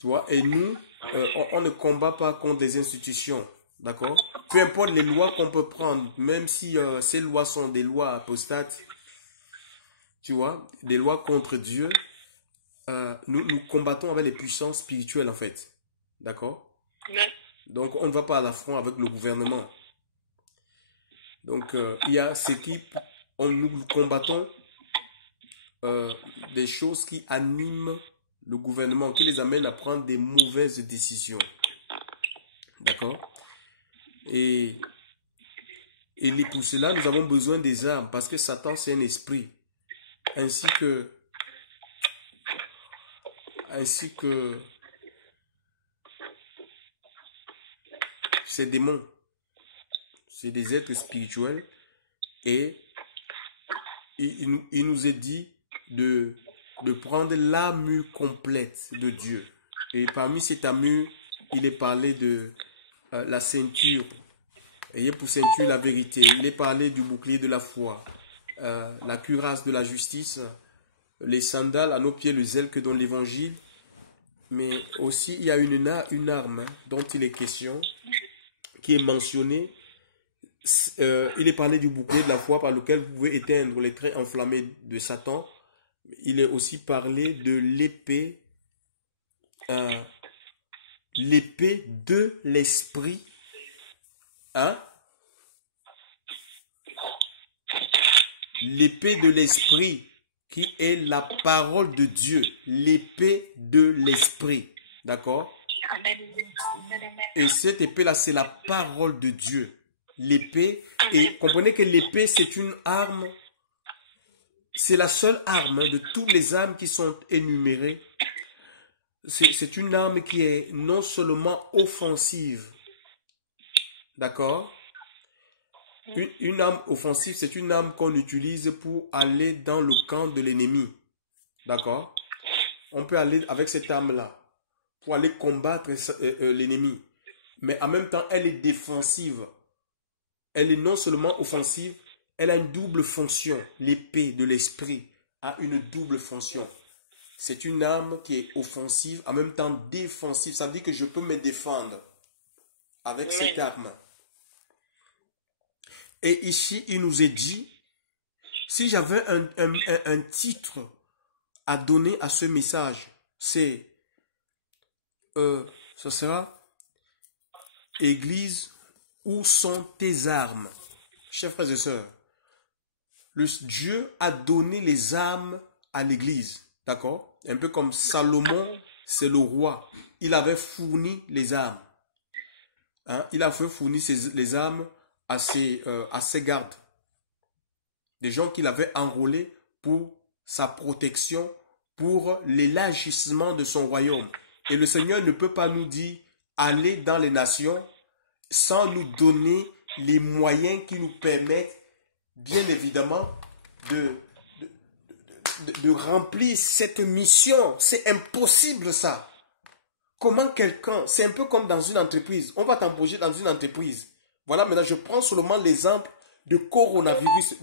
Tu vois, et nous, on ne combat pas contre des institutions. D'accord? Peu importe les lois qu'on peut prendre, même si ces lois sont des lois apostates, tu vois, des lois contre Dieu, nous combattons avec les puissances spirituelles en fait. D'accord? Ouais. Donc on ne va pas à l'affront avec le gouvernement. Donc il y a ce qui, nous combattons des choses qui animent le gouvernement, qui les amènent à prendre des mauvaises décisions. D'accord? Et, pour cela, nous avons besoin des armes, parce que Satan, c'est un esprit, ainsi que ces démons. C'est des êtres spirituels, et il nous est dit de prendre l'armure complète de Dieu. Et parmi cette armure, il est parlé de la ceinture. Ayez pour ceinture la vérité. Il est parlé du bouclier de la foi, la cuirasse de la justice, les sandales à nos pieds, le zèle que donne l'évangile. Mais aussi, il y a une arme dont il est question, qui est mentionnée. Il est parlé du bouclier de la foi par lequel vous pouvez éteindre les traits enflammés de Satan. Il est aussi parlé de l'épée, l'épée de l'esprit. Hein? L'épée de l'esprit, qui est la parole de Dieu. L'épée de l'esprit. D'accord? Et cette épée-là, c'est la parole de Dieu. L'épée. Et comprenez que l'épée, c'est une arme. C'est la seule arme de toutes les armes qui sont énumérées. C'est une arme qui est non seulement offensive. D'accord? Une arme offensive, c'est une arme qu'on utilise pour aller dans le camp de l'ennemi. D'accord? On peut aller avec cette arme-là pour aller combattre l'ennemi. Mais en même temps, elle est défensive. Elle est non seulement offensive, elle a une double fonction. L'épée de l'esprit a une double fonction. C'est une arme qui est offensive, en même temps défensive. Ça veut dire que je peux me défendre avec cette arme. Et ici, il nous est dit, si j'avais un titre à donner à ce message, c'est, ce sera Église, où sont tes armes? Chers frères et sœurs, Dieu a donné les armes à l'Église, d'accord? Un peu comme Salomon, c'est le roi. Il avait fourni les armes. Hein? Il a fait fournir les armes à ses gardes. Des gens qu'il avait enrôlés pour sa protection, pour l'élargissement de son royaume. Et le Seigneur ne peut pas nous dire, allez dans les nations, sans nous donner les moyens qui nous permettent, bien évidemment, de remplir cette mission. C'est impossible ça. Comment quelqu'un, c'est un peu comme dans une entreprise, on va t'embaucher dans une entreprise. Voilà, maintenant je prends seulement l'exemple de coronavirus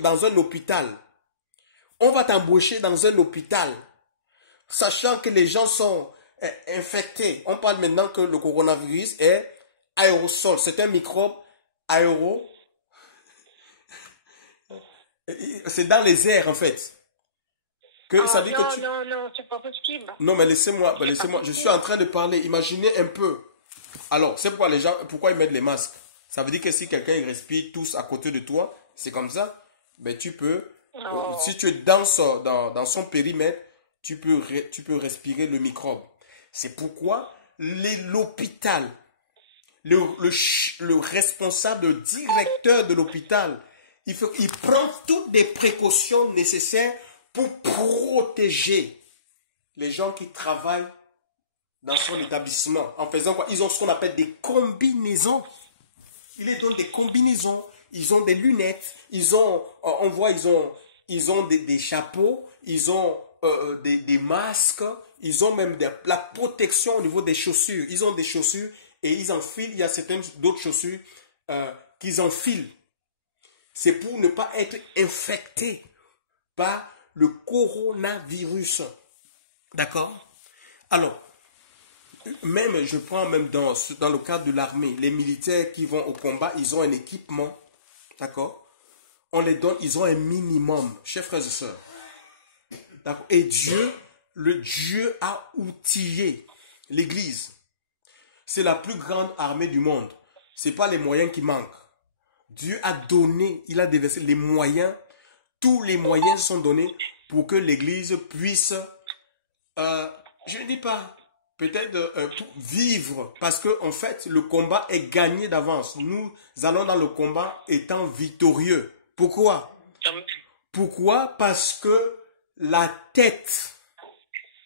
dans un hôpital. On va t'embaucher dans un hôpital, sachant que les gens sont infectés. On parle maintenant que le coronavirus est aérosol, c'est un microbe aéro. C'est dans les airs en fait. Ça dit que non, c'est pas possible. Non, mais laissez-moi, je suis en train de parler. Imaginez un peu. Alors, c'est pourquoi pourquoi ils mettent les masques. Ça veut dire que si quelqu'un respire tous à côté de toi, c'est comme ça. Ben tu peux, si tu es dans son périmètre, tu peux respirer le microbe. C'est pourquoi l'hôpital, le responsable, le directeur de l'hôpital, il prend toutes les précautions nécessaires pour protéger les gens qui travaillent dans son établissement. En faisant quoi? Ils ont ce qu'on appelle des combinaisons. Ils les donnent des combinaisons. Ils ont des lunettes. On voit, ils ont des chapeaux. Ils ont des masques. Ils ont même la protection au niveau des chaussures. Ils ont des chaussures et ils enfilent. Il y a certaines d'autres chaussures qu'ils enfilent. C'est pour ne pas être infectés par le coronavirus. D'accord? Alors, même, je prends même dans le cadre de l'armée, les militaires qui vont au combat, ils ont un équipement, d'accord? On les donne, ils ont un minimum, chers frères et sœurs. D'accord? Et Dieu a outillé l'Église. C'est la plus grande armée du monde. Ce n'est pas les moyens qui manquent. Dieu a donné, il a déversé les moyens, tous les moyens sont donnés pour que l'Église puisse, je ne dis pas, peut-être vivre, parce que en fait, le combat est gagné d'avance. Nous allons dans le combat étant victorieux. Pourquoi? Pourquoi? Parce que la tête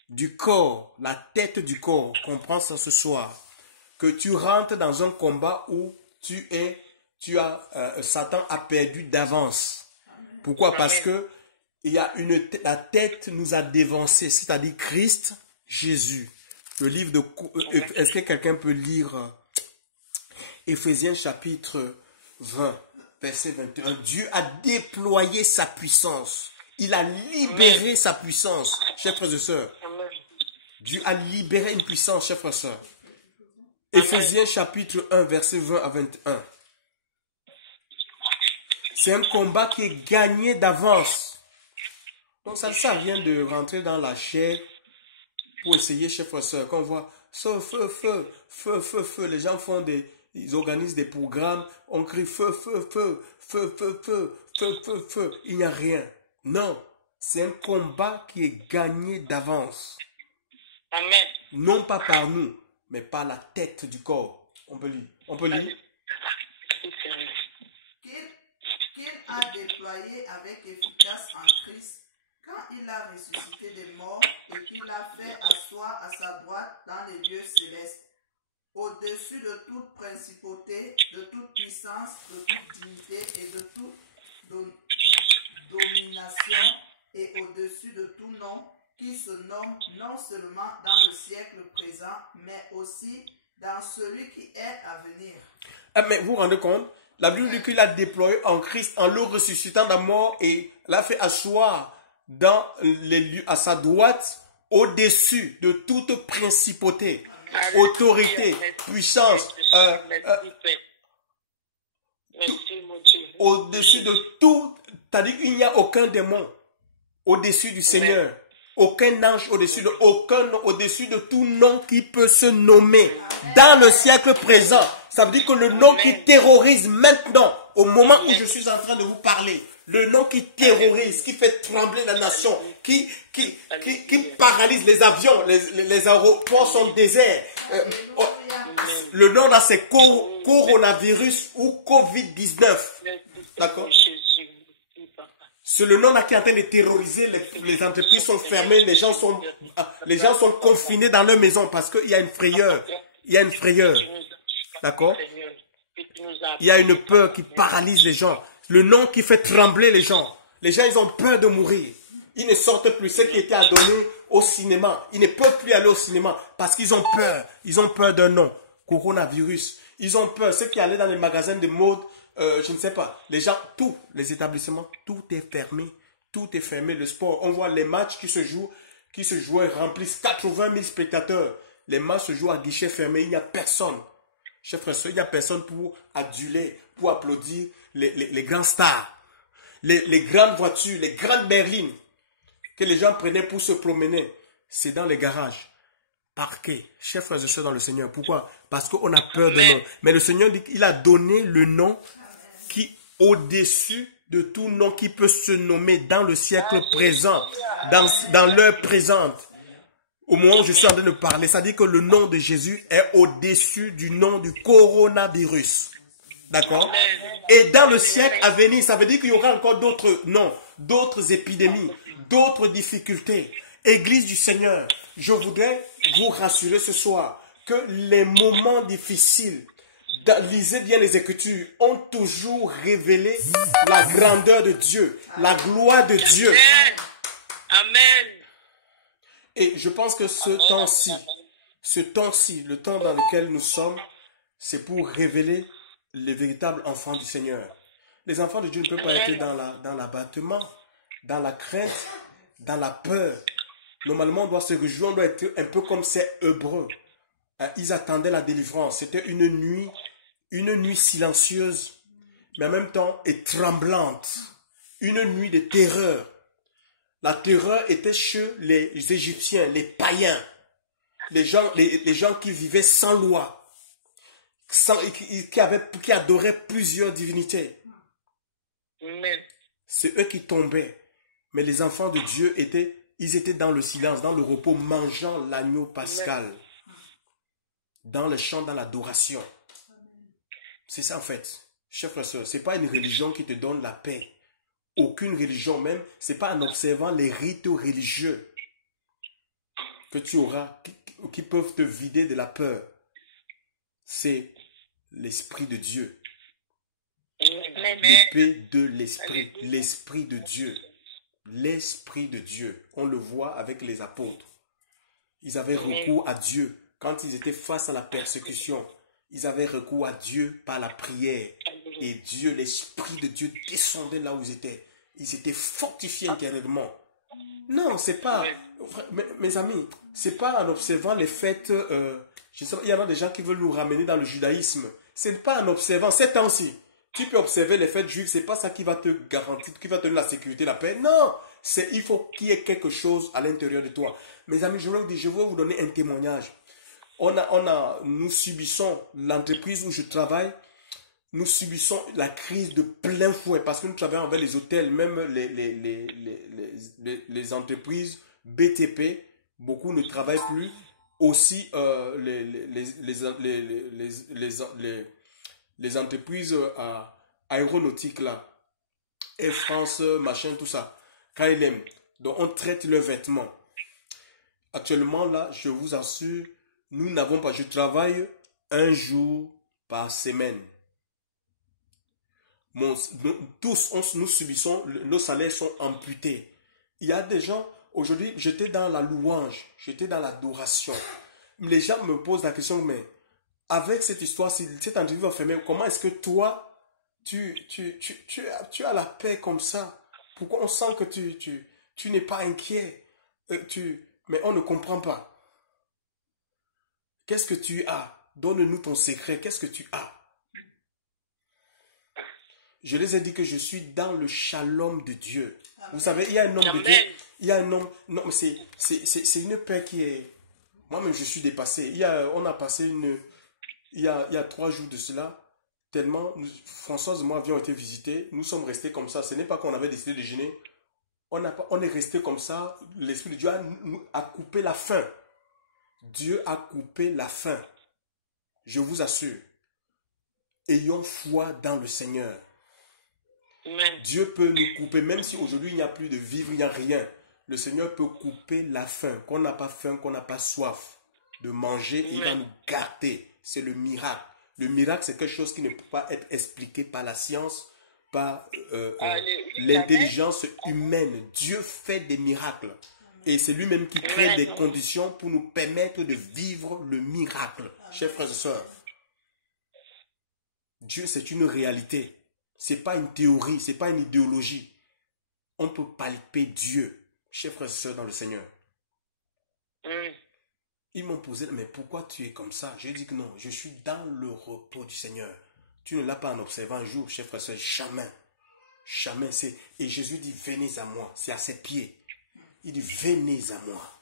du corps, comprends ça ce soir, que tu rentres dans un combat où Satan a perdu d'avance. Pourquoi? Parce que la tête nous a dévancé, c'est-à-dire Christ, Jésus. Le livre de... Est-ce que quelqu'un peut lire Éphésiens chapitre 20, verset 21. Dieu a déployé sa puissance. Il a libéré sa puissance, chers frères et sœurs. Dieu a libéré une puissance, chers frères et sœurs. Éphésiens chapitre 1, verset 20 à 21. C'est un combat qui est gagné d'avance. Donc ça ne sert à rien de rentrer dans la chair pour essayer, chers frères et sœurs. Quand on voit feu, les gens ils organisent des programmes, on crie feu. Il n'y a rien. Non, c'est un combat qui est gagné d'avance. Amen. Non pas par nous, mais par la tête du corps. On peut lire. Qu'il a déployé avec efficace en Christ quand il a ressuscité des morts et qu'il a fait asseoir à sa droite dans les lieux célestes, au-dessus de toute principauté, de toute puissance, de toute dignité et de toute domination, et au-dessus de tout nom qui se nomme non seulement dans le siècle présent, mais aussi dans celui qui est à venir. Mais vous vous rendez compte? La Bible dit qu'il a déployé en Christ, en le ressuscitant de la mort, et l'a fait asseoir dans les lieux à sa droite, au-dessus de toute principauté, autorité, puissance, au-dessus de tout. C'est-à-dire qu'il n'y a aucun démon au-dessus du Seigneur, aucun ange au-dessus de tout nom qui peut se nommer dans le siècle présent. Ça veut dire que le nom qui terrorise maintenant, au moment où je suis en train de vous parler, le nom qui terrorise, qui fait trembler la nation, qui paralyse les avions, les aéroports sont déserts. Le nom là, c'est coronavirus ou Covid-19. D'accord? C'est le nom là qui est en train de terroriser. Les entreprises sont fermées, les gens sont confinés dans leur maison parce qu'il y a une frayeur. Il y a une frayeur. D'accord? Il y a une peur qui paralyse les gens. Le nom qui fait trembler les gens. Les gens, ils ont peur de mourir. Ils ne sortent plus. Ceux qui étaient adonnés au cinéma, ils ne peuvent plus aller au cinéma parce qu'ils ont peur. Ils ont peur d'un nom. Coronavirus. Ils ont peur. Ceux qui allaient dans les magasins de mode, je ne sais pas. Les gens, tous les établissements, tout est fermé. Tout est fermé. Le sport, on voit les matchs qui se jouent et remplissent 80 000 spectateurs. Les matchs se jouent à guichet fermé. Il n'y a personne. Chers frères et sœurs, il n'y a personne pour aduler, pour applaudir les grands stars, les grandes voitures, les grandes berlines que les gens prenaient pour se promener. C'est dans les garages, parqués. Chers frères et sœurs dans le Seigneur. Pourquoi? Parce qu'on a peur de nom. Mais le Seigneur dit qu'il a donné le nom qui au-dessus de tout nom qui peut se nommer dans le siècle présent, dans l'heure présente. Au moment où je suis en train de parler, ça dit que le nom de Jésus est au-dessus du nom du coronavirus. D'accord? Et dans le siècle à venir, ça veut dire qu'il y aura encore d'autres noms, d'autres épidémies, d'autres difficultés. Église du Seigneur, je voudrais vous rassurer ce soir que les moments difficiles, lisez bien les Écritures, ont toujours révélé la grandeur de Dieu, la gloire de Dieu. Amen. Et je pense que ce temps-ci, le temps dans lequel nous sommes, c'est pour révéler les véritables enfants du Seigneur. Les enfants de Dieu ne peuvent pas être dans l'abattement, dans la crainte, dans la peur. Normalement, on doit se réjouir, on doit être un peu comme ces Hébreux. Ils attendaient la délivrance. C'était une nuit silencieuse, mais en même temps et tremblante. Une nuit de terreur. La terreur était chez les Égyptiens, les païens, les gens qui vivaient sans loi, qui adoraient plusieurs divinités. C'est eux qui tombaient. Mais les enfants de Dieu ils étaient dans le silence, dans le repos, mangeant l'agneau pascal. Dans le chant, dans l'adoration. C'est ça en fait. Chers frères et sœurs, ce n'est pas une religion qui te donne la paix. Aucune religion même, ce n'est pas en observant les rites religieux que tu auras, qui peuvent te vider de la peur. C'est l'Esprit de Dieu. L'épée de l'Esprit. L'Esprit de Dieu. L'Esprit de Dieu. On le voit avec les apôtres. Ils avaient recours à Dieu. Quand ils étaient face à la persécution, ils avaient recours à Dieu par la prière. Et Dieu, l'Esprit de Dieu descendait là où ils étaient. Ils étaient fortifiés intérieurement. Non, c'est pas... Mes amis, c'est pas en observant les fêtes... je sais pas, il y en a des gens qui veulent nous ramener dans le judaïsme. Ce n'est pas en observant ces temps-ci. Tu peux observer les fêtes juives, c'est pas ça qui va te garantir, qui va te donner la sécurité, la paix. Non, il faut qu'il y ait quelque chose à l'intérieur de toi. Mes amis, je veux vous donner un témoignage. Nous subissons, l'entreprise où je travaille, nous subissons la crise de plein fouet parce que nous travaillons avec les hôtels, même les entreprises BTP, beaucoup ne travaillent plus. Aussi, les entreprises aéronautiques là, Air France, machin, tout ça, KLM, donc on traite leurs vêtements. Actuellement là, je vous assure, nous n'avons pas, je travaille un jour par semaine. Nous subissons, nos salaires sont amputés. Il y a des gens, aujourd'hui, j'étais dans la louange, j'étais dans l'adoration. Les gens me posent la question, mais avec cette histoire, si cette entrevue va fermer, comment est-ce que toi, tu as la paix comme ça? Pourquoi on sent que tu n'es pas inquiet? Mais on ne comprend pas. Qu'est-ce que tu as? Donne-nous ton secret. Qu'est-ce que tu as? Je les ai dit que je suis dans le shalom de Dieu. Amen. Vous savez, il y a un homme de Dieu. Il y a un homme. Non, mais c'est une paix qui est. Moi-même, je suis dépassé. On a passé il y a 3 jours de cela. Tellement. Françoise et moi avions été visités. Nous sommes restés comme ça. Ce n'est pas qu'on avait décidé de jeûner. On est resté comme ça. L'Esprit de Dieu a coupé la faim. Dieu a coupé la faim. Je vous assure. Ayons foi dans le Seigneur. Amen. Dieu peut nous couper, même si aujourd'hui il n'y a plus de vivre, il n'y a rien. Le Seigneur peut couper la faim, qu'on n'a pas faim, qu'on n'a pas soif de manger, et il va nous garder. C'est le miracle. Le miracle, c'est quelque chose qui ne peut pas être expliqué par la science, par l'intelligence humaine. Dieu fait des miracles. Et c'est lui-même qui crée des conditions pour nous permettre de vivre le miracle. Chers frères et sœurs, Dieu, c'est une réalité. Ce n'est pas une théorie, ce n'est pas une idéologie. On peut palper Dieu, chers frères et sœurs dans le Seigneur. Ils m'ont posé, mais pourquoi tu es comme ça? J'ai dit que non, je suis dans le repos du Seigneur. Tu ne l'as pas en observant un jour, chers frères et sœurs, jamais. Jamais. Et Jésus dit, venez à moi. C'est à ses pieds. Il dit, venez à moi.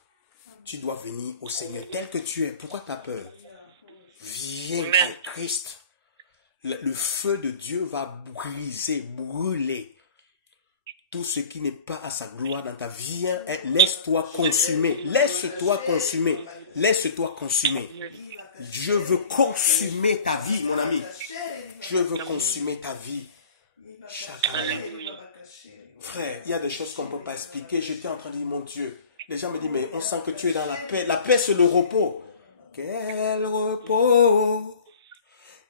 Tu dois venir au Seigneur tel que tu es. Pourquoi tu as peur? Viens à Christ. Le feu de Dieu va briser, brûler tout ce qui n'est pas à sa gloire dans ta vie. Viens, laisse-toi consumer. Laisse-toi consumer. Laisse-toi consumer. Dieu veut consumer ta vie, mon ami. Dieu veut consumer ta vie. Chaque année. Frère, il y a des choses qu'on ne peut pas expliquer. J'étais en train de dire, mon Dieu. Les gens me disent, mais on sent que tu es dans la paix. La paix, c'est le repos. Quel repos!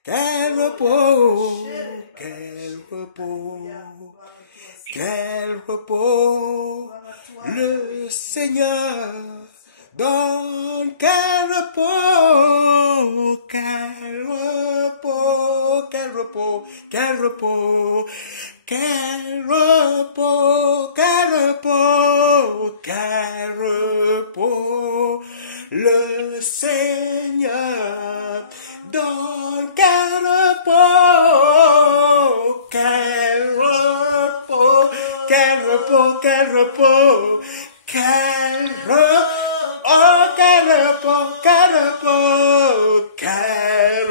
Quel repos, quel repos, quel repos, le Seigneur donne, quel repos, quel repos, quel repos, quel repos, quel repos, quel repos, quel repos, le Seigneur quel repos, quel repos, oh, quel repos, quel repos, quel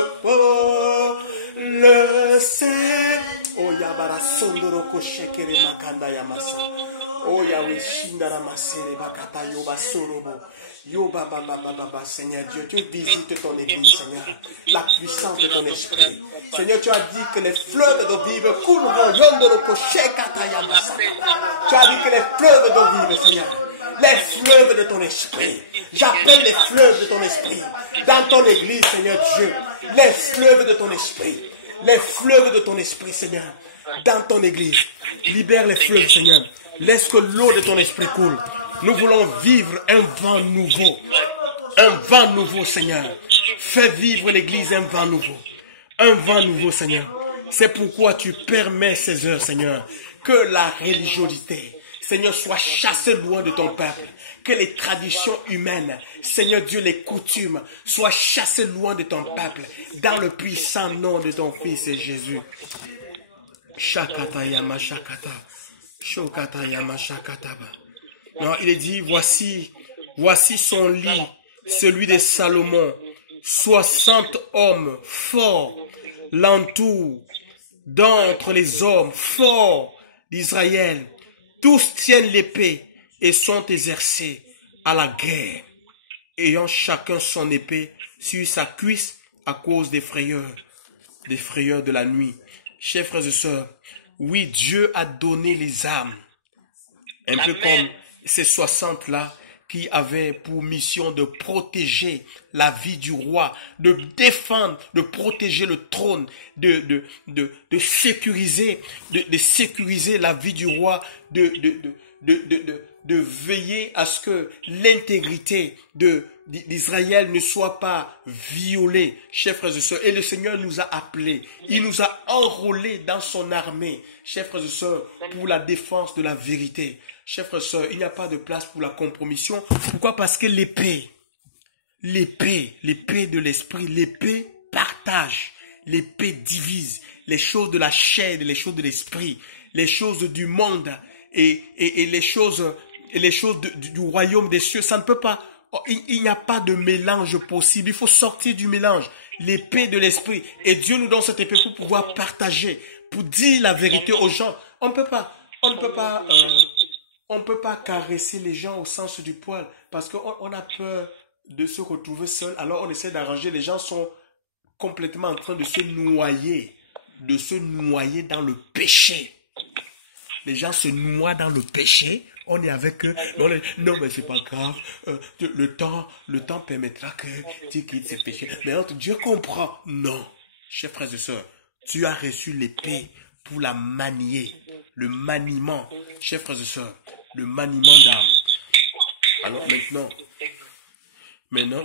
repos, le Seigneur. Oh, Yabara Sondoro Koshekere Makanda Yamasa. Oh, Yahweh Shindara Masere Bakata Yoba Sorobo. Yoba Baba Baba, Seigneur Dieu, tu visites ton église, Seigneur. La puissance de ton esprit. Seigneur, tu as dit que les fleuves d'eau vive couleront. Yondoro Koshekata Yamasa. Tu as dit que les fleuves d'eau vive, Seigneur. Les fleuves de ton esprit. J'appelle les fleuves de ton esprit. Dans ton église, Seigneur Dieu. Les fleuves de ton esprit. Les fleuves de ton esprit, Seigneur. Dans ton église. Libère les fleuves, Seigneur. Laisse que l'eau de ton esprit coule. Nous voulons vivre un vent nouveau. Un vent nouveau, Seigneur. Fais vivre l'église un vent nouveau. Un vent nouveau, Seigneur. C'est pourquoi tu permets ces heures, Seigneur. Que la religiosité, Seigneur, soit chassée loin de ton peuple. Que les traditions humaines, Seigneur Dieu, les coutumes, soient chassées loin de ton peuple. Dans le puissant nom de ton Fils Jésus. Shakata yama shakata. Shokata yama shakataba. Non, il est dit, voici son lit, celui de Salomon. 60 hommes forts l'entourent d'entre les hommes forts d'Israël. Tous tiennent l'épée et sont exercés à la guerre, ayant chacun son épée sur sa cuisse à cause des frayeurs de la nuit. Chers frères et sœurs, oui, Dieu a donné les armes, un peu comme ces 60-là qui avaient pour mission de protéger la vie du roi, de défendre, de protéger le trône, de sécuriser la vie du roi, de veiller à ce que l'intégrité d'Israël ne soit pas violée, chers frères et sœurs. Et le Seigneur nous a appelés, il nous a enrôlés dans son armée, chers frères et sœurs, pour la défense de la vérité. Chers frères et sœurs, il n'y a pas de place pour la compromission. Pourquoi? Parce que l'épée de l'esprit, l'épée partage, l'épée divise les choses de la chair, les choses de l'esprit, les choses du monde et les choses du royaume des cieux. Ça ne peut pas, il n'y a pas de mélange possible. Il faut sortir du mélange. L'épée de l'esprit. Et Dieu nous donne cette épée pour pouvoir partager, pour dire la vérité aux gens. On ne peut pas caresser les gens au sens du poil parce qu'on a peur de se retrouver seul. Alors on essaie d'arranger. Les gens sont complètement en train de se noyer dans le péché. Les gens se noient dans le péché. On est avec eux. Non, mais c'est pas grave. Le temps permettra que tu quittes ce péché. Mais Dieu comprend. Non. Chers frères et sœurs, tu as reçu l'épée pour la manier. Le maniement. Chers frères et sœurs, le maniement d'âme. Alors maintenant,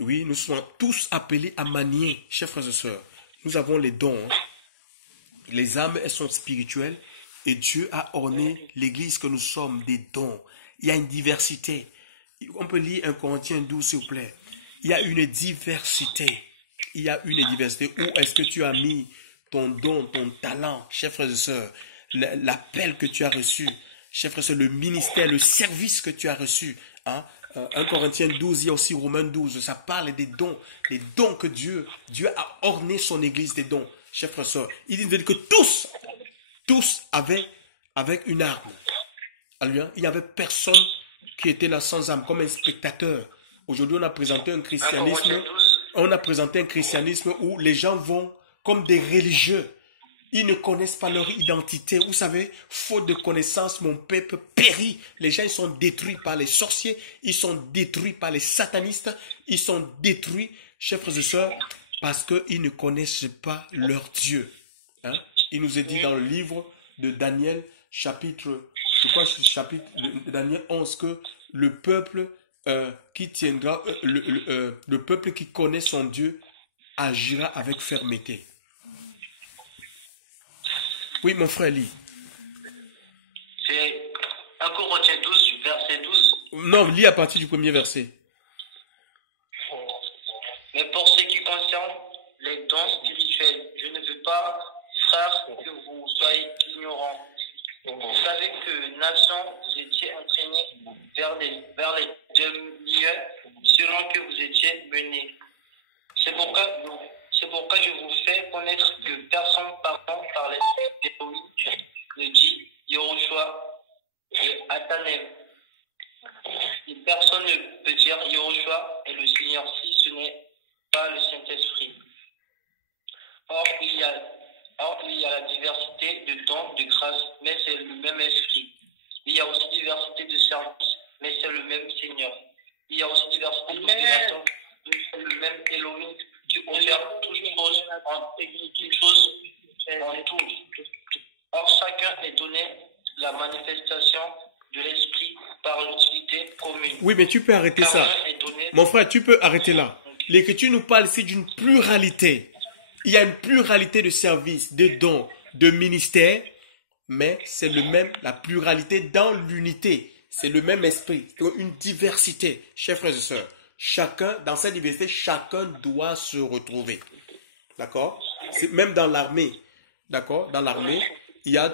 oui, nous sommes tous appelés à manier, chers frères et sœurs. Nous avons les dons. Les âmes, elles sont spirituelles et Dieu a orné l'église que nous sommes des dons. Il y a une diversité. On peut lire 1 Corinthiens 12, s'il vous plaît. Il y a une diversité. Où est-ce que tu as mis ton don, ton talent, chers frères et sœurs, l'appel que tu as reçu, chers frères et sœurs, le ministère, le service que tu as reçu. 1 Corinthiens 12, il y a aussi Romains 12, ça parle des dons que Dieu a orné son église des dons. Chers frères et sœurs, il dit que tous avaient avec une arme. Alléluia. Il n'y avait personne qui était là sans arme, comme un spectateur. Aujourd'hui, on a présenté un christianisme où les gens vont comme des religieux. Ils ne connaissent pas leur identité. Vous savez, faute de connaissance, mon peuple périt. Les gens, ils sont détruits par les sorciers. Ils sont détruits par les satanistes. Ils sont détruits, chers frères et sœurs, parce qu'ils ne connaissent pas leur Dieu. Il nous est dit dans le livre de Daniel, chapitre Daniel 11, que le peuple le peuple qui connaît son Dieu agira avec fermeté. Oui, mon frère, lis. C'est 1 Corinthiens 12, verset 12. Non, lis à partir du premier verset. Mais pour ce qui concerne les dons spirituels, je ne veux pas, frères, que vous soyez ignorants. Vous savez que nation, vous étiez entraînés vers les demi-lieux selon que vous étiez menés. C'est pourquoi je vous fais connaître que personne parlant par l'esprit d'Élohim ne dit Yehoshua et Atanem. Et personne ne peut dire Yehoshua et le Seigneur si ce n'est pas le Saint-Esprit. Or, il y a la diversité de dons, de grâce, mais c'est le même esprit. Il y a aussi diversité de services, mais c'est le même Seigneur. Il y a aussi diversité de nations, mais c'est le même Elohim qui opère toutes choses en tout. Or, chacun est donné la manifestation de l'esprit par l'utilité commune. Oui, mais tu peux arrêter ça. Mon frère, tu peux arrêter là. L'Écriture nous parle ici d'une pluralité. Il y a une pluralité de services, de dons, de ministères, mais c'est le même, la pluralité dans l'unité. C'est le même esprit, une diversité. Chers frères et sœurs, chacun, dans cette diversité, chacun doit se retrouver. D'accord? C'est même dans l'armée. D'accord? Dans l'armée, il y a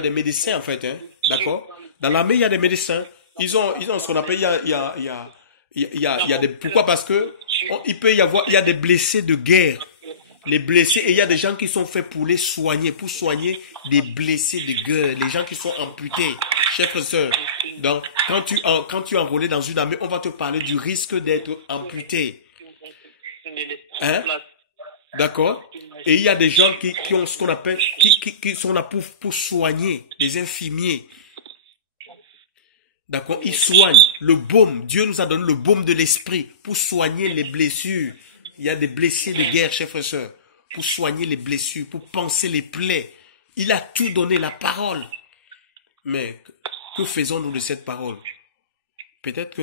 des médecins en fait. Hein? D'accord? Dans l'armée, il y a des médecins. Ils ont ce qu'on appelle, il y a des, pourquoi? Parce que il peut y avoir, il y a des blessés de guerre. Les blessés, et il y a des gens qui sont faits pour les soigner, pour soigner des blessés de guerre, les gens qui sont amputés. Chers frères et sœurs, donc, quand tu es enrôlé dans une armée, on va te parler du risque d'être amputé. Hein? D'accord? Et il y a des gens qui ont ce qu'on appelle, qui sont là pour soigner, des infirmiers. D'accord? Ils soignent le baume. Dieu nous a donné le baume de l'esprit pour soigner les blessures. Il y a des blessés de guerre, chers frères et sœurs, pour soigner les blessures, pour panser les plaies. Il a tout donné, la parole. Mais que faisons-nous de cette parole? Peut-être que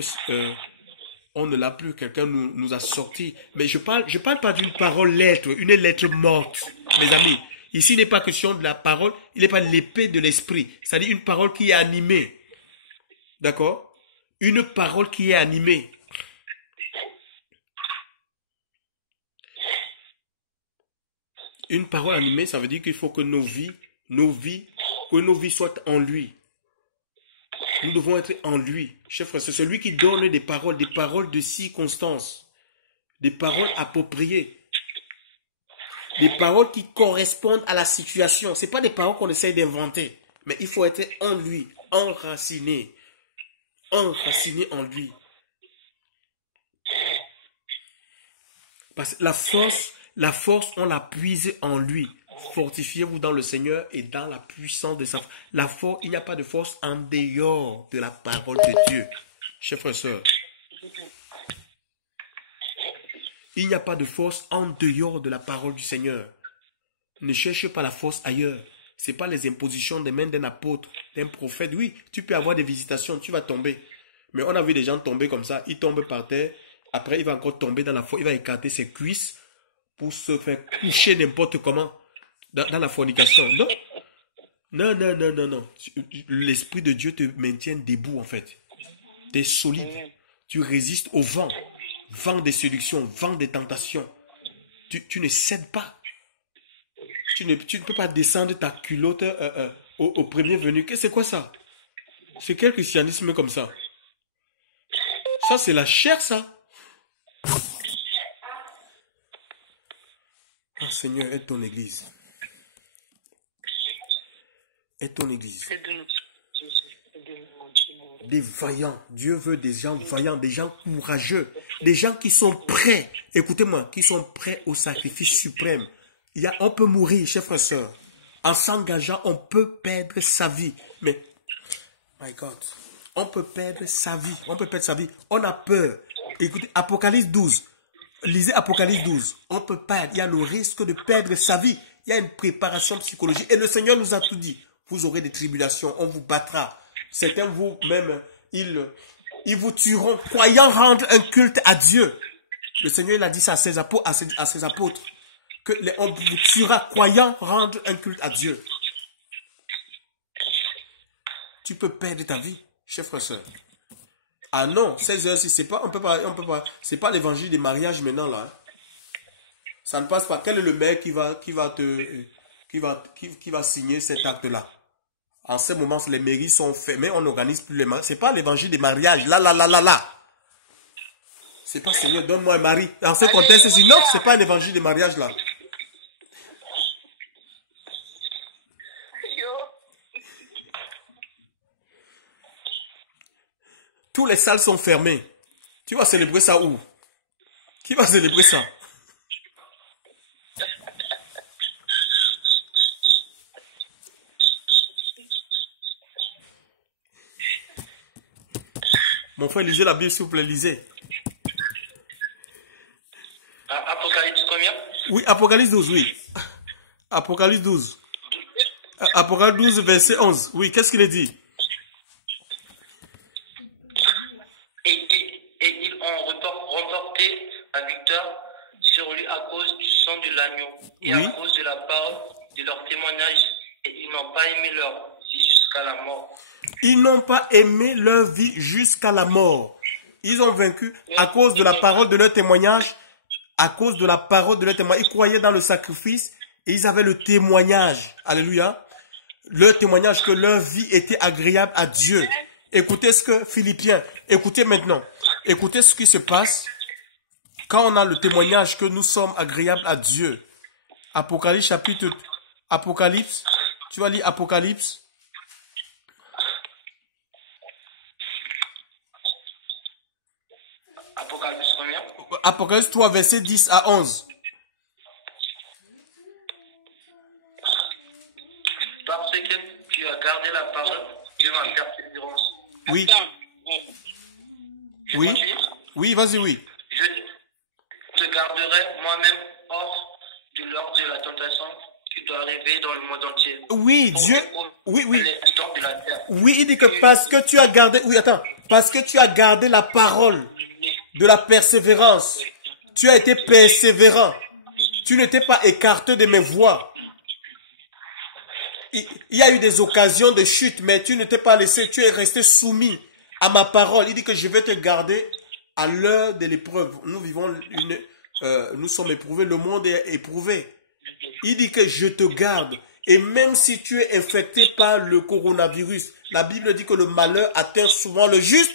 on ne l'a plus, quelqu'un nous a sorti. Mais je parle pas d'une parole lettre, une lettre morte, mes amis. Ici, il n'est pas question de la parole, il n'est pas l'épée de l'esprit. C'est-à-dire une parole qui est animée. D'accord? Une parole qui est animée. Une parole animée, ça veut dire qu'il faut que nos vies soient en lui. Nous devons être en lui. Chers frères, c'est celui qui donne des paroles de circonstance, des paroles appropriées, des paroles qui correspondent à la situation. Ce n'est pas des paroles qu'on essaie d'inventer, mais il faut être en lui, enraciné en lui. Parce que la force, on la puise en lui. Fortifiez-vous dans le Seigneur et dans la puissance de sa force. La force, il n'y a pas de force en dehors de la parole de Dieu. Chers frères et sœurs, il n'y a pas de force en dehors de la parole du Seigneur. Ne cherche pas la force ailleurs. Ce n'est pas les impositions des mains d'un apôtre, d'un prophète. Oui, tu peux avoir des visitations, tu vas tomber. Mais on a vu des gens tomber comme ça. Il tombe par terre. Après, il va encore tomber dans la foi. Il va écarter ses cuisses pour se faire coucher n'importe comment dans la fornication. Non. Non. L'Esprit de Dieu te maintient debout en fait. Tu es solide. Tu résistes au vent. Vent des séductions, vent des tentations. Tu ne cèdes pas. Tu ne peux pas descendre ta culotte au premier venu. C'est quoi ça? C'est quel christianisme comme ça? Ça, c'est la chair, ça. Ah, Seigneur, aide ton église. Aide ton église. Des vaillants. Dieu veut des gens vaillants, des gens courageux, des gens qui sont prêts. Écoutez-moi, qui sont prêts au sacrifice suprême. On peut mourir, chers frères et sœurs. En s'engageant, on peut perdre sa vie. Mais, my God, on peut perdre sa vie. On a peur. Écoutez, Apocalypse 12. Lisez Apocalypse 12. On peut perdre. Il y a le risque de perdre sa vie. Il y a une préparation psychologique. Et le Seigneur nous a tout dit. Vous aurez des tribulations. On vous battra. Certains vous-même, ils vous tueront, croyant rendre un culte à Dieu. Le Seigneur, il a dit ça à ses apôtres. On vous tuera, croyant rendre un culte à Dieu. Tu peux perdre ta vie, chers frères et sœurs. Ah non, 16 heures, c'est pas, on peut pas, c'est pas l'évangile des mariages maintenant là. Hein. Ça ne passe pas. Quel est le mec qui va signer cet acte-là? En ce moment, les mairies sont fermées, on n'organise plus les mariages. Ce n'est pas l'évangile des mariages. Là. C'est pas Seigneur, donne-moi un mari. Dans ce contexte-ci, non, ce n'est pas un évangile des mariages là. Tous les salles sont fermées. Tu vas célébrer ça où? Qui va célébrer ça? Mon frère, lisez la Bible, s'il vous plaît, lisez. Apocalypse combien? Oui, Apocalypse 12, oui. Apocalypse 12. Apocalypse 12, verset 11. Oui, qu'est-ce qu'il est dit? Et ils ont remporté la victoire sur lui à cause du sang de l'agneau et Oui. à cause de la parole de leur témoignage. Et ils n'ont pas aimé leur vie jusqu'à la mort. Ils n'ont pas aimé leur vie jusqu'à la mort. Ils ont vaincu à cause de la parole de leur témoignage. À cause de la parole de leur témoignage. Ils croyaient dans le sacrifice et ils avaient le témoignage. Alléluia. Leur témoignage que leur vie était agréable à Dieu. Écoutez ce que Philippiens, écoutez maintenant. Écoutez ce qui se passe quand on a le témoignage que nous sommes agréables à Dieu. Apocalypse chapitre... Apocalypse. Tu vas lire Apocalypse. Apocalypse combien? Apocalypse 3, verset 10 à 11. Parce que tu as gardé la parole de ma persévérance. Oui. Je Oui. continue. Oui, vas-y, oui. Je te garderai moi-même hors de l'ordre de la tentation qui doit arriver dans le monde entier. Oui, Dieu. Oui, oui. Les habitants de la terre. Oui, il dit que parce que tu as gardé. Oui, attends. Parce que tu as gardé la parole de la persévérance. Tu as été persévérant. Tu ne t'es pas écarté de mes voies. Il y a eu des occasions de chute, mais tu ne t'es pas laissé. Tu es resté soumis à ma parole. Il dit que je vais te garder à l'heure de l'épreuve. Nous vivons nous sommes éprouvés. Le monde est éprouvé. Il dit que je te garde. Et même si tu es infecté par le coronavirus, la Bible dit que le malheur atteint souvent le juste,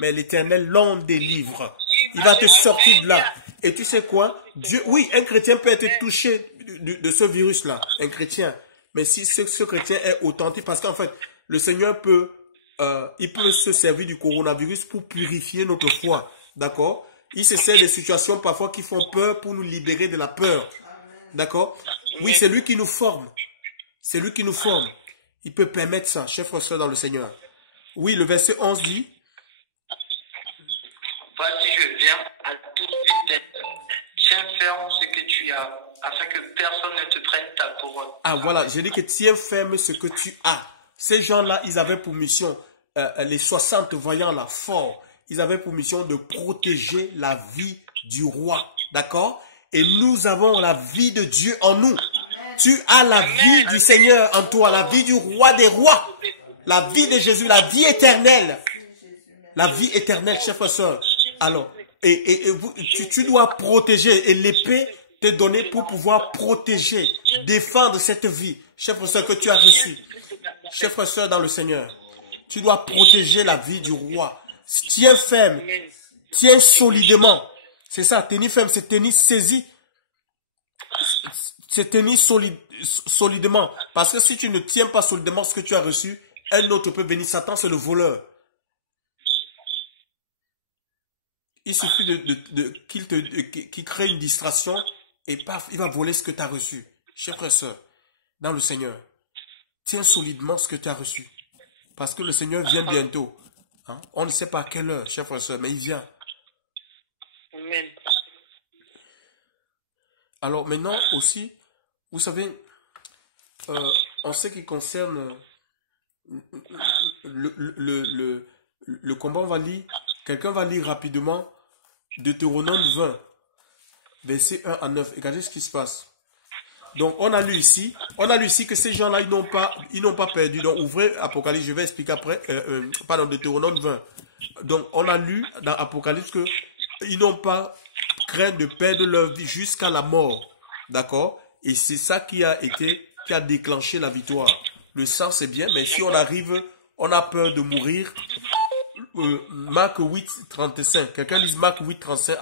mais l'Éternel l'en délivre. Il va te sortir de là. Et tu sais quoi? Dieu, oui, un chrétien peut être touché de ce virus-là. Un chrétien. Mais si ce chrétien est authentique, parce qu'en fait, le Seigneur peut se servir du coronavirus pour purifier notre foi. D'accord? Il se sert des situations parfois qui font peur pour nous libérer de la peur. D'accord? Oui, c'est lui qui nous forme. C'est lui qui nous forme. Il peut permettre ça, chers frères et sœurs dans le Seigneur. Oui, le verset 11 dit... Voici, je viens à toute vitesse. Tiens ferme ce que tu as, afin que personne ne te prenne ta couronne. Ah, voilà, j'ai dit que tiens ferme ce que tu as. Ces gens-là, ils avaient pour mission, les 60 voyants là, forts, ils avaient pour mission de protéger la vie du roi. D'accord? Et nous avons la vie de Dieu en nous. Tu as la vie du Seigneur en toi, la vie du roi des rois, la vie de Jésus, la vie éternelle. La vie éternelle, chers frères et sœurs. Alors, tu dois protéger, et l'épée t'est donnée pour pouvoir protéger, défendre cette vie, chers frères et sœurs, que tu as reçue. Chers frères et sœurs dans le Seigneur, tu dois protéger la vie du roi. Tiens ferme, tiens solidement. C'est ça, tenir ferme, c'est tenir saisi. C'est tenir solidement. Parce que si tu ne tiens pas solidement ce que tu as reçu, un autre peut venir. Satan, c'est le voleur. Il suffit qu'il crée une distraction et paf, il va voler ce que tu as reçu. Chers frères et sœurs, dans le Seigneur, tiens solidement ce que tu as reçu. Parce que le Seigneur vient bientôt. Hein? On ne sait pas à quelle heure, chers frères et sœurs, mais il vient. Amen. Alors maintenant aussi, vous savez, en ce qui concerne le combat, on va lire, quelqu'un va lire rapidement Deutéronome 20, verset 1 à 9. Regardez ce qui se passe. Donc on a lu ici que ces gens-là, ils n'ont pas perdu. Donc ouvrez Apocalypse, je vais expliquer après, pardon, Deutéronome 20. Donc on a lu dans Apocalypse que ils n'ont pas craint de perdre leur vie jusqu'à la mort. D'accord? Et c'est ça qui a déclenché la victoire. le sang c'est bien, mais si on arrive, on a peur de mourir. Marc 8, 35. Quelqu'un lise Marc 8, 35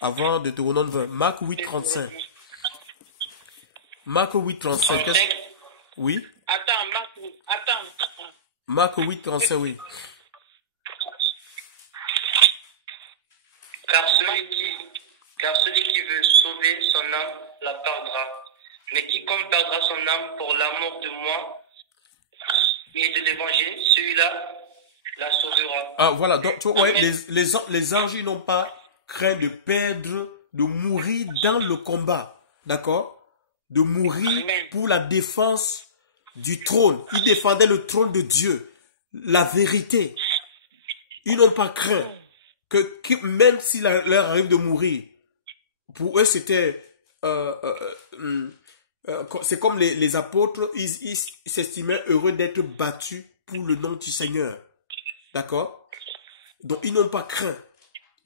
avant Deutéronome 20. Marc 8, 35. Marc 8, 35. Oui. Attends. Marc 8, 35, oui. Car celui qui veut sauver son âme la perdra. Mais quiconque perdra son âme pour l'amour de moi et de l'évangile, celui-là la sauvera. Ah, voilà. Donc, tu vois, les anges, ils n'ont pas craint de perdre, de mourir dans le combat. D'accord? De mourir pour la défense du trône. Ils défendaient le trône de Dieu. La vérité. Ils n'ont pas craint que même s'il leur arrive de mourir, pour eux, c'était... c'est comme les apôtres, ils s'estimaient heureux d'être battus pour le nom du Seigneur. D'accord? Donc, ils n'ont pas craint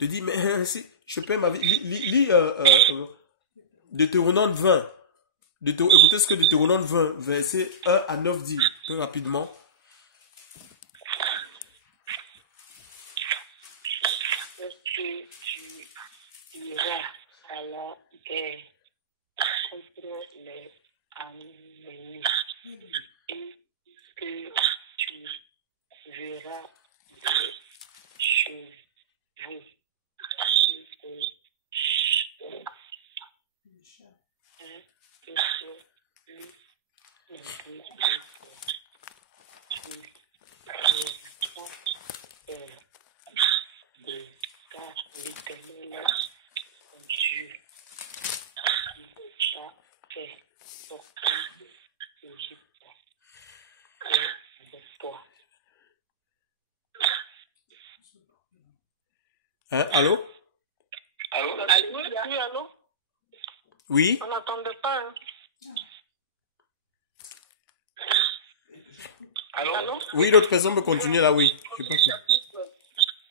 de dire, mais si je perds ma vie, lis Deutéronome 20. Écoutez ce que Deutéronome 20, verset 1 à 9 dit, très rapidement. Tu iras à la guerre contre les ennemis et que tu verras des chevaux Hein, allô? Oui, allô? Oui? On n'entendait pas. Hein? Allô? Oui, l'autre personne peut continuer là, oui. Je pense.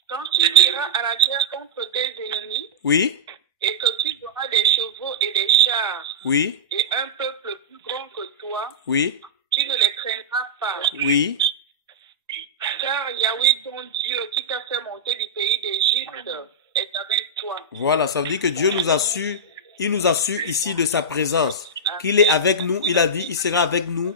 Quand tu iras à la guerre contre tes ennemis, Oui? et que tu auras des chevaux et des chars, Oui? et un peuple plus grand que toi, Oui? tu ne les craindras pas. Oui? Car Yahweh ton Dieu qui t'a fait monter du pays d'Égypte est avec toi. Voilà, ça veut dire que Dieu nous assure, il nous assure ici de sa présence, qu'il est avec nous, il a dit, il sera avec nous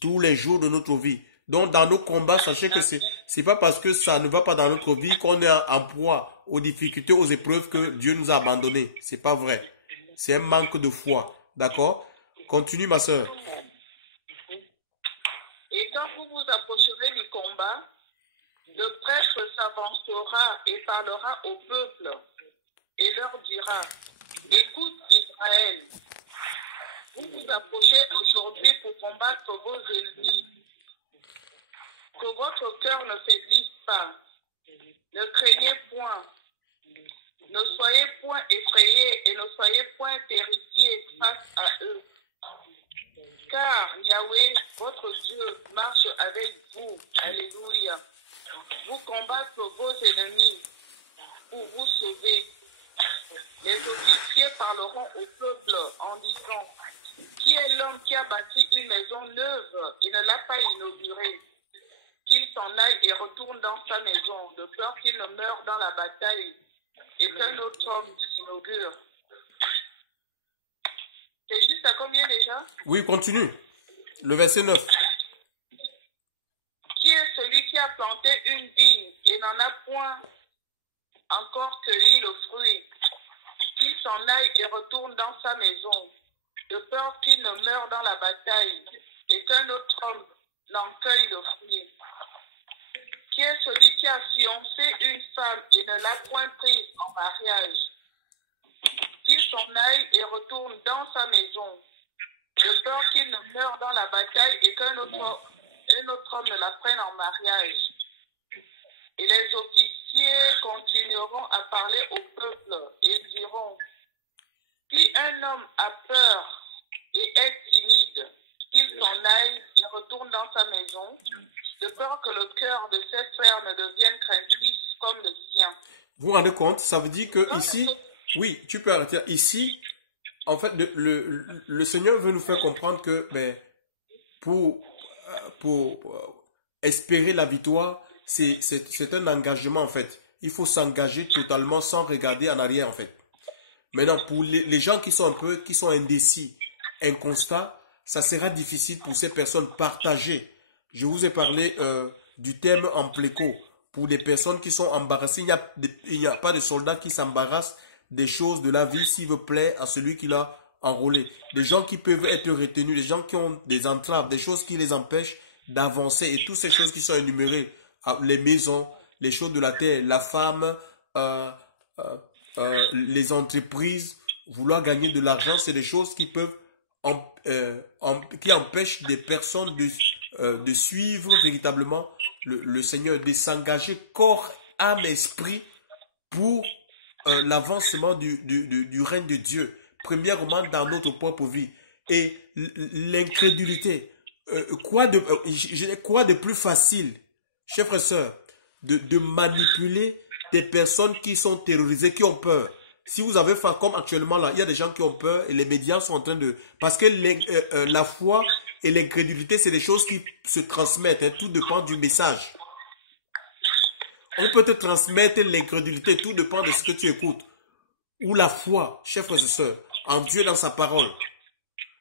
tous les jours de notre vie. Donc, dans nos combats, sachez que c'est pas parce que ça ne va pas dans notre vie qu'on est en proie aux difficultés, aux épreuves que Dieu nous a abandonnés. C'est pas vrai. C'est un manque de foi. D'accord? Continue, ma soeur. Et quand vous vous approcherez du combat, le prêtre s'avancera et parlera au peuple et leur dira, écoute Israël, vous vous approchez aujourd'hui pour combattre vos ennemis. Que votre cœur ne faiblisse pas. Ne craignez point. Ne soyez point effrayés et ne soyez point terrifiés face à eux. Car Yahweh, votre Dieu, marche avec vous. Alléluia. Vous combattre vos ennemis pour vous sauver. Les officiers parleront au peuple en disant, qui est l'homme qui a bâti une maison neuve et ne l'a pas inaugurée? Qu'il s'en aille et retourne dans sa maison, de peur qu'il ne meure dans la bataille et qu'un autre homme l'inaugure. C'est juste à combien déjà? Oui, continue. Le verset 9. Qui est celui qui a planté une vigne et n'en a point encore cueilli le fruit? Qu'il s'en aille et retourne dans sa maison, de peur qu'il ne meure dans la bataille et qu'un autre homme n'en cueille le fruit. Qui est celui qui a fiancé une femme et ne l'a point prise en mariage? Qu'il s'en aille et retourne dans sa maison, de peur qu'il ne meure dans la bataille et qu'un autre homme ne la prenne en mariage. Et les officiers continueront à parler au peuple et diront, si un homme a peur et est timide, qu'il s'en aille et retourne dans sa maison, de peur que le cœur de ses frères ne devienne craintif comme le sien. Vous vous rendez compte? Ça veut dire que ici, oui, tu peux arrêter. Ici, en fait, le Seigneur veut nous faire comprendre que pour, espérer la victoire, c'est un engagement en fait. Il faut s'engager totalement sans regarder en arrière en fait. Maintenant, pour les gens qui sont indécis, inconstants, ça sera difficile pour ces personnes partager. Je vous ai parlé du terme empléco. Pour les personnes qui sont embarrassées, il n'y a pas de soldat qui s'embarrasse des choses de la vie s'il veut plaire à celui qui l'a enrôlé. Des gens qui peuvent être retenus, des gens qui ont des entraves, des choses qui les empêchent d'avancer et toutes ces choses qui sont énumérées, les maisons, les choses de la terre, la femme, les entreprises, vouloir gagner de l'argent, c'est des choses qui peuvent qui empêchent des personnes de suivre véritablement le Seigneur, de s'engager corps, âme, esprit pour l'avancement du règne de Dieu. Premièrement, dans notre propre vie. Et l'incrédulité. Quoi de plus facile, chers frères et sœurs, de manipuler des personnes qui sont terrorisées, qui ont peur. Si vous avez faim, comme actuellement là, il y a des gens qui ont peur et les médias sont en train de... Parce que la foi et l'incrédulité, c'est des choses qui se transmettent. Hein, tout dépend du message. On peut te transmettre l'incrédulité, tout dépend de ce que tu écoutes. Ou la foi, chers frères et sœurs, en Dieu dans sa parole.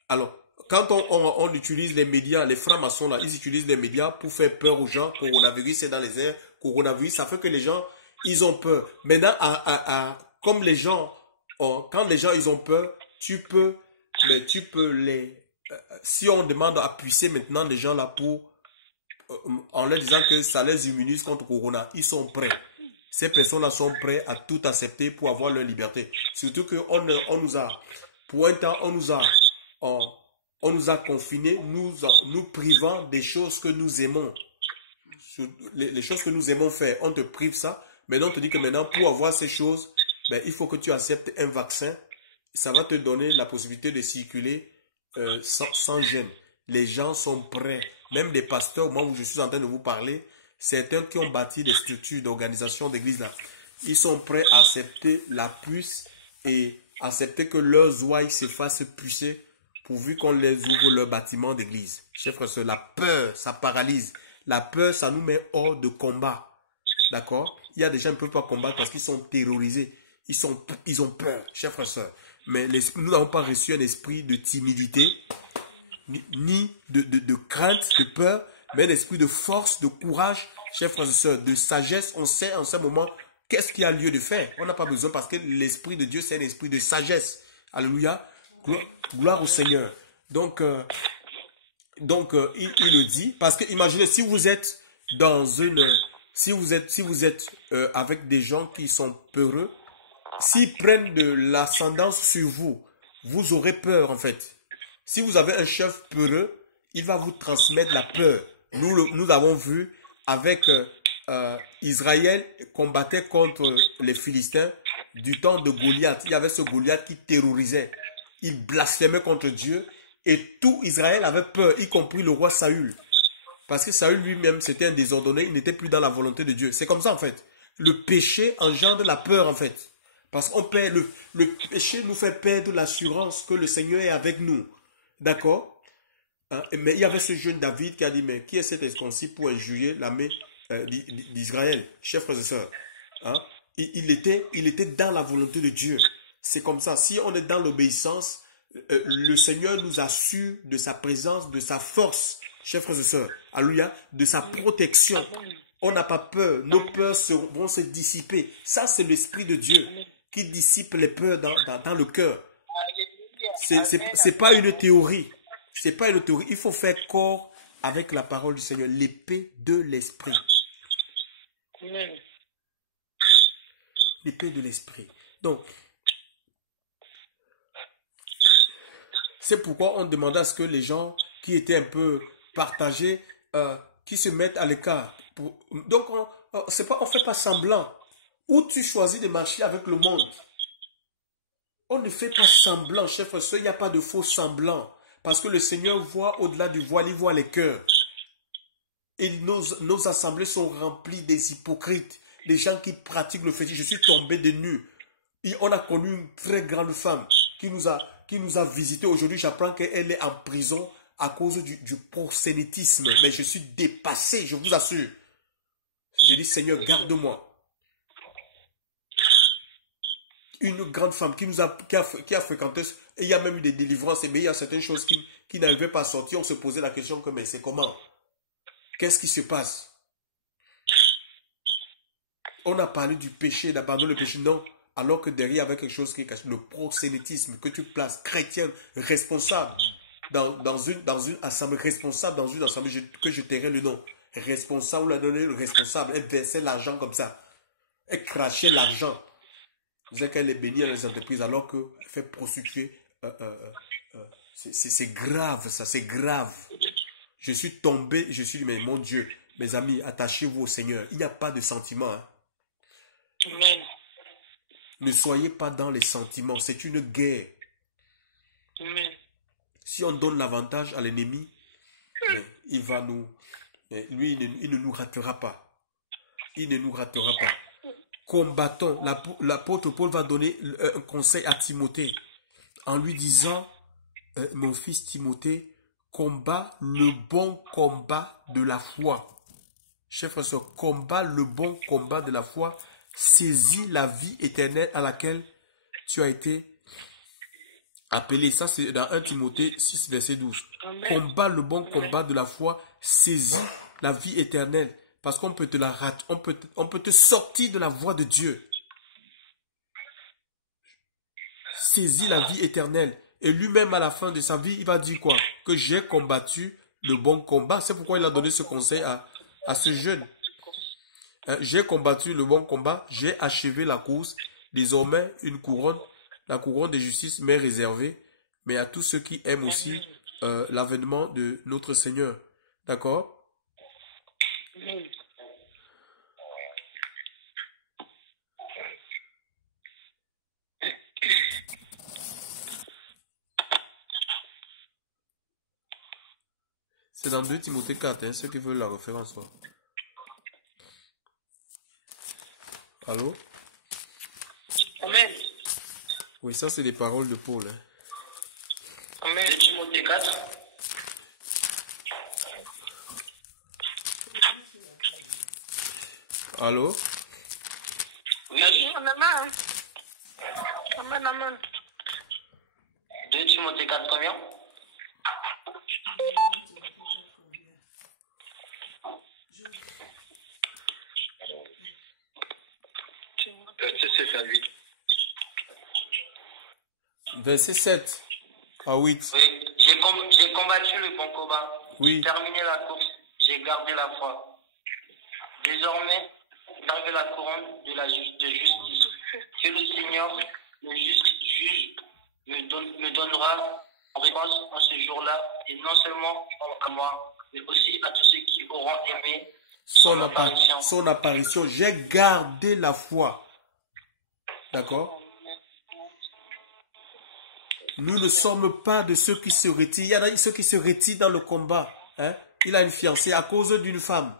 Alors, quand on utilise les médias, les francs-maçons là, ils utilisent les médias pour faire peur aux gens. Coronavirus, c'est dans les airs. Coronavirus, ça fait que les gens, ils ont peur. Maintenant, comme les gens, quand les gens, ils ont peur, tu peux les... si on demande à puiser maintenant les gens là en leur disant que ça les immunise contre Corona, ils sont prêts. Ces personnes-là sont prêtes à tout accepter pour avoir leur liberté. Surtout qu'on nous a, pour un temps, on nous a confinés, nous privant des choses que nous aimons. Les choses que nous aimons faire, on te prive ça. Maintenant, on te dit que maintenant, pour avoir ces choses, ben, il faut que tu acceptes un vaccin. Ça va te donner la possibilité de circuler sans gêne. Les gens sont prêts. Même les pasteurs, au moment où je suis en train de vous parler, certains qui ont bâti des structures d'organisation d'église là, ils sont prêts à accepter la puce et accepter que leurs ouailles se fassent pucer pourvu qu'on les ouvre leur bâtiment d'église. Chers frères et sœurs, la peur, ça paralyse. La peur, ça nous met hors de combat. D'accord? Il y a des gens qui ne peuvent pas combattre parce qu'ils sont terrorisés. Ils ont peur, chers frères et sœurs. Mais nous n'avons pas reçu un esprit de timidité, ni de crainte, de peur, mais un esprit de force, de courage, chers frères et sœurs, de sagesse. On sait en ce moment qu'est-ce qu'il y a lieu de faire. On n'a pas besoin parce que l'esprit de Dieu, c'est un esprit de sagesse. Alléluia. Gloire au Seigneur. Donc il le dit, parce que imaginez, si vous êtes avec des gens qui sont peureux, s'ils prennent de l'ascendance sur vous, vous aurez peur en fait. Si vous avez un chef peureux, il va vous transmettre la peur. Nous avons vu avec Israël combattait contre les Philistins du temps de Goliath. Il y avait ce Goliath qui terrorisait. Il blasphémait contre Dieu et tout Israël avait peur, y compris le roi Saül. Parce que Saül lui-même, c'était un désordonné, il n'était plus dans la volonté de Dieu. C'est comme ça en fait. Le péché engendre la peur en fait. Parce qu'on perd, le péché nous fait perdre l'assurance que le Seigneur est avec nous. D'accord? Hein? Mais il y avait ce jeune David qui a dit, mais qui est cet esconci pour injurier l'armée d'Israël? Chers frères et sœurs, hein? Il était dans la volonté de Dieu. C'est comme ça. Si on est dans l'obéissance, le Seigneur nous assure de sa présence, de sa force, chers frères et sœurs. Alléluia. De sa protection. On n'a pas peur. Nos peurs vont se dissiper. Ça, c'est l'Esprit de Dieu qui dissipe les peurs dans le cœur. C'est pas une théorie. C'est pas une théorie. Il faut faire corps avec la parole du Seigneur. L'épée de l'Esprit. L'épée de l'Esprit. Donc, c'est pourquoi on demandait à ce que les gens qui étaient un peu partagés, qui se mettent à l'écart. Donc, on ne fait pas semblant. Ou tu choisis de marcher avec le monde. On ne fait pas semblant, chers frères et sœurs, il n'y a pas de faux semblant. Parce que le Seigneur voit au-delà du voile, il voit les cœurs. Et nos assemblées sont remplies des hypocrites, des gens qui pratiquent le fétiche. Je suis tombé de nu. Et on a connu une très grande femme qui nous a visité. Aujourd'hui, j'apprends qu'elle est en prison à cause du prosélytisme. Mais je suis dépassé, je vous assure. Je dis, Seigneur, garde-moi. Une grande femme qui a fréquenté, et il y a même eu des délivrances, mais il y a certaines choses qui n'arrivaient pas à sortir. On se posait la question que, mais c'est comment? Qu'est-ce qui se passe? On a parlé du péché, d'abandonner le péché, non. Alors que derrière, il y avait quelque chose qui est caché, le prosélytisme, que tu places chrétien, responsable, dans une assemblée, responsable dans une assemblée, que je tairai le nom. Responsable, on l'a donné le responsable, elle versait l'argent comme ça. Elle crachait l'argent. Vous savez qu'elle est bénie dans les entreprises alors qu'elle fait prostituer. C'est grave, ça, c'est grave. Je suis tombé, je suis dit, mais mon Dieu, mes amis, attachez-vous au Seigneur. Il n'y a pas de sentiments. Hein. Amen. Ne soyez pas dans les sentiments, c'est une guerre. Amen. Si on donne l'avantage à l'ennemi, il va nous... Lui, il ne nous ratera pas. Il ne nous ratera pas. Combattons. L'apôtre Paul va donner un conseil à Timothée en lui disant, mon fils Timothée, combat le bon combat de la foi. Chers frères et sœurs, combat le bon combat de la foi. Saisis la vie éternelle à laquelle tu as été appelé. Ça, c'est dans 1 Timothée 6, verset 12. Amen. Combat le bon combat de la foi. Saisis la vie éternelle. Parce qu'on peut te la rater. On peut te sortir de la voie de Dieu. Saisis la vie éternelle. Et lui-même, à la fin de sa vie, il va dire quoi? Que j'ai combattu le bon combat. C'est pourquoi il a donné ce conseil à ce jeune. J'ai combattu le bon combat, j'ai achevé la course. Désormais, la couronne de justice m'est réservée, mais à tous ceux qui aiment aussi l'avènement de notre Seigneur. D'accord? C'est dans 2 Timothée 4, hein, ceux qui veulent la référence. Quoi. Allô? Amen. Oui, ça c'est les paroles de Paul. Hein. Amen. Timothée 4. Allô? Oui. Amen. Amen, amen. 2 Timothée 4 combien? Verset 7 à 8. Oui, j'ai combattu le bon combat. Oui. J'ai terminé la course. J'ai gardé la foi. Désormais, gardez la couronne de justice. Que le Seigneur, le juste juge, me donnera en réponse en ce jour-là, et non seulement à moi, mais aussi à tous ceux qui auront aimé son apparition. Son apparition. J'ai gardé la foi. D'accord? Nous ne sommes pas de ceux qui se retirent. Il y en a ceux qui se retirent dans le combat. Hein? Il a une fiancée à cause d'une femme.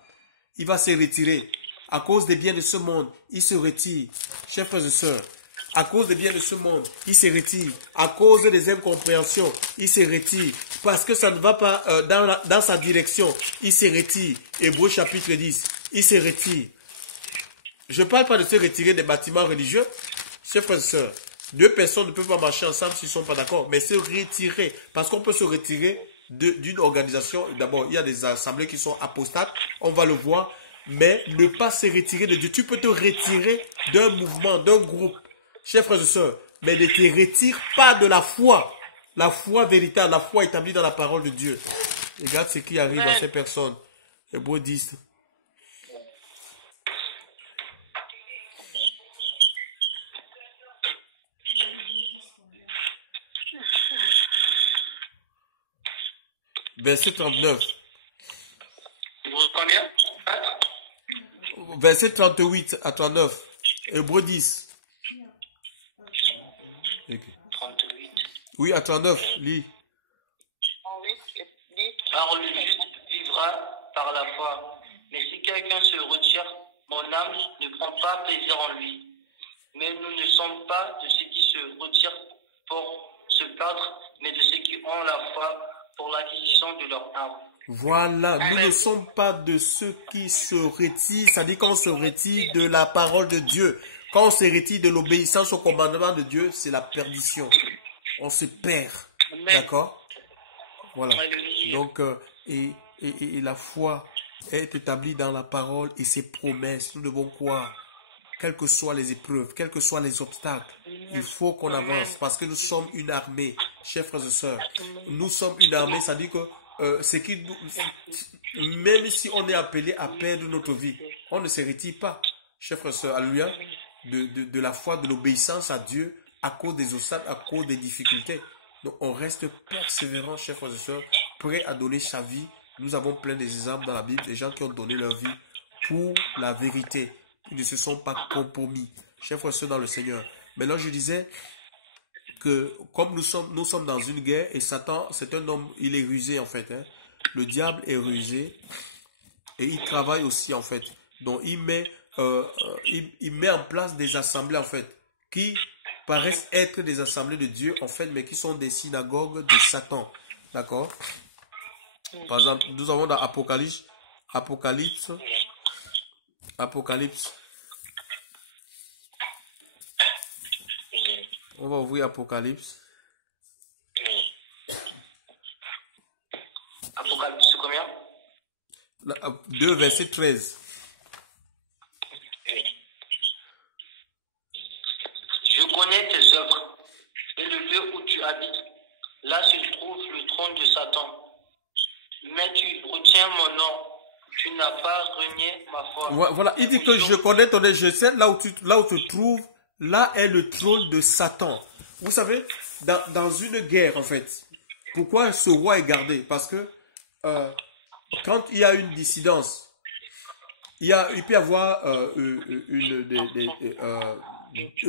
Il va se retirer. À cause des biens de ce monde, il se retire. Chers frères et sœurs, à cause des biens de ce monde, il se retire. À cause des incompréhensions, il se retire. Parce que ça ne va pas dans sa direction, il se retire. Hébreux chapitre 10, il se retire. Je ne parle pas de se retirer des bâtiments religieux. Chers frères et sœurs, deux personnes ne peuvent pas marcher ensemble s'ils ne sont pas d'accord. Mais se retirer, parce qu'on peut se retirer d'une organisation. D'abord, il y a des assemblées qui sont apostates, on va le voir. Mais ne pas se retirer de Dieu. Tu peux te retirer d'un mouvement, d'un groupe. Chers frères et sœurs, mais ne te retire pas de la foi. La foi véritable, la foi établie dans la parole de Dieu. Regarde ce qui arrive à ces personnes. Hébreux 10. Verset 39. Combien? Verset 38 à 39. Hébreux 10. Okay. 38. Oui, à 39, lis. Car le juste vivra par la foi. Mais si quelqu'un se retire, mon âme ne prend pas plaisir en lui. Mais nous ne sommes pas de ceux qui se retirent pour se perdre, mais de ceux qui ont la foi pour l'acquisition de leur âme. Voilà, nous ne sommes pas de ceux qui se retirent, c'est-à-dire qu'on se retire de la parole de Dieu. Quand on se retire de l'obéissance au commandement de Dieu, c'est la perdition. On se perd. D'accord? Voilà. Donc, et la foi est établie dans la parole et ses promesses. Nous devons croire, quelles que soient les épreuves, quels que soient les obstacles. Il faut qu'on avance parce que nous sommes une armée, chers frères et sœurs. Nous sommes une armée, ça dit que même si on est appelé à perdre notre vie, on ne se retire pas, chers frères et sœurs, alléluia, de la foi, de l'obéissance à Dieu à cause des obstacles, à cause des difficultés. Donc on reste persévérant, chers frères et sœurs, prêts à donner sa vie. Nous avons plein d'exemples dans la Bible, des gens qui ont donné leur vie pour la vérité. Ils ne se sont pas compromis, chers frères et sœurs dans le Seigneur. Maintenant, je disais que comme nous sommes dans une guerre et Satan, c'est un homme, il est rusé en fait. Hein. Le diable est rusé et il travaille aussi en fait. Donc il met en place des assemblées en fait qui paraissent être des assemblées de Dieu en fait, mais qui sont des synagogues de Satan. D'accord? Par exemple, nous avons dans Apocalypse. On va ouvrir Apocalypse. Apocalypse combien? 2, verset 13. Je connais tes œuvres et le lieu où tu habites. Là se trouve le trône de Satan. Mais tu retiens mon nom. Tu n'as pas renié ma foi. Voilà, il dit que je connais ton œuvre, je sais là où tu te trouves. Là est le trône de Satan. Vous savez, dans une guerre, en fait, pourquoi ce roi est gardé? Parce que quand il y a une dissidence, il peut y avoir un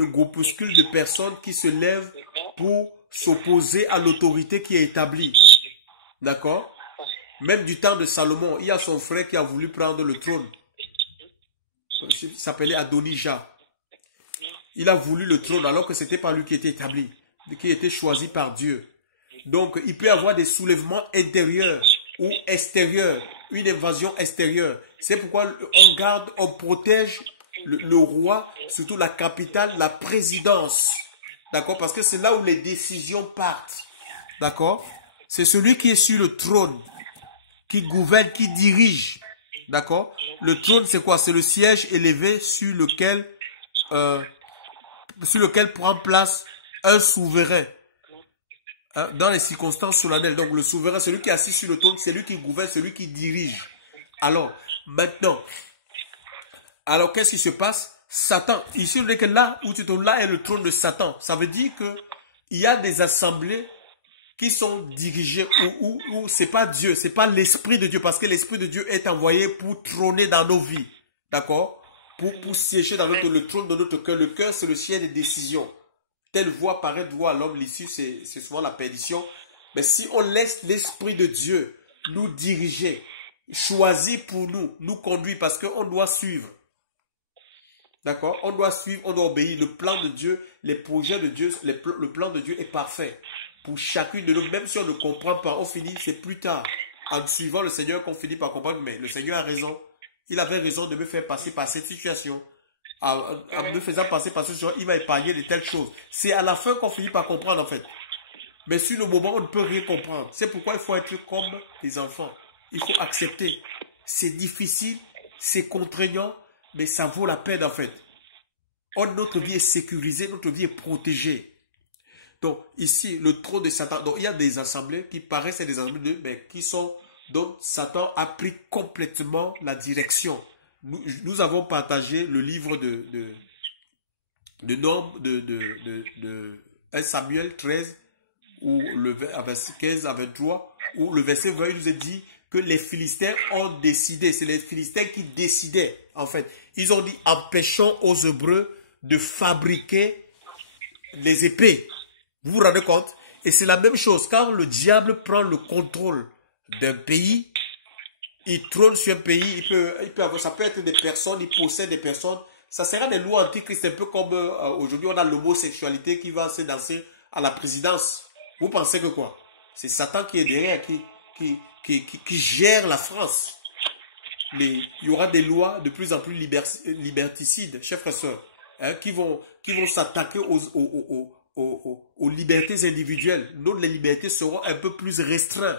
groupuscule de personnes qui se lèvent pour s'opposer à l'autorité qui est établie. D'accord? Même du temps de Salomon, il y a son frère qui a voulu prendre le trône. Il s'appelait Adonijah. Il a voulu le trône alors que ce n'était pas lui qui était établi, qui était choisi par Dieu. Donc, il peut y avoir des soulèvements intérieurs ou extérieurs, une invasion extérieure. C'est pourquoi on garde, on protège le roi, surtout la capitale, la présidence. D'accord? Parce que c'est là où les décisions partent. D'accord? C'est celui qui est sur le trône, qui gouverne, qui dirige. D'accord? Le trône, c'est quoi? C'est le siège élevé sur lequel prend place un souverain dans les circonstances solennelles. Donc le souverain, c'est lui qui est assis sur le trône, c'est lui qui gouverne, c'est lui qui dirige. Alors, maintenant, qu'est-ce qui se passe? Satan, ici, on dit que là où tu te trouves, là est le trône de Satan. Ça veut dire qu'il y a des assemblées qui sont dirigées où c'est pas Dieu, c'est pas l'Esprit de Dieu, parce que l'Esprit de Dieu est envoyé pour trôner dans nos vies. D'accord? Pour siéger dans le trône de notre cœur. Le cœur, c'est le siège des décisions. Telle voie paraît droit à l'homme, l'issue, c'est souvent la perdition. Mais si on laisse l'Esprit de Dieu nous diriger, choisir pour nous conduire, parce qu'on doit suivre. D'accord? On doit suivre, on doit obéir. Le plan de Dieu, les projets de Dieu, le plan de Dieu est parfait. Pour chacune de nous, même si on ne comprend pas, on finit, c'est plus tard, en suivant le Seigneur, qu'on finit par comprendre, mais le Seigneur a raison. Il avait raison de me faire passer par cette situation. En me faisant passer par cette situation, il m'a épargné de telles choses. C'est à la fin qu'on finit par comprendre en fait. Mais sur le moment, on ne peut rien comprendre. C'est pourquoi il faut être comme des enfants. Il faut accepter. C'est difficile, c'est contraignant, mais ça vaut la peine en fait. Notre vie est sécurisée, notre vie est protégée. Donc ici, le trône de Satan. Donc il y a des assemblées qui paraissent des assemblées, mais qui sont... Donc, Satan a pris complètement la direction. Nous avons partagé le livre de 1 Samuel 13, où le verset 15 à 23, où le verset 20 nous est dit que les Philistins ont décidé. C'est les Philistins qui décidaient, en fait. Ils ont dit, empêchons aux Hébreux de fabriquer les épées. Vous vous rendez compte? Et c'est la même chose. Quand le diable prend le contrôle d'un pays, il trône sur un pays, ça peut être des personnes, il possède des personnes, ça sera des lois antichrist, un peu comme aujourd'hui on a l'homosexualité qui va se danser à la présidence. Vous pensez que quoi? c'est Satan qui est derrière, qui gère la France. Il y aura des lois de plus en plus liberticides, chers frères et sœurs, hein, qui vont s'attaquer aux libertés individuelles. Donc les libertés seront un peu plus restreintes.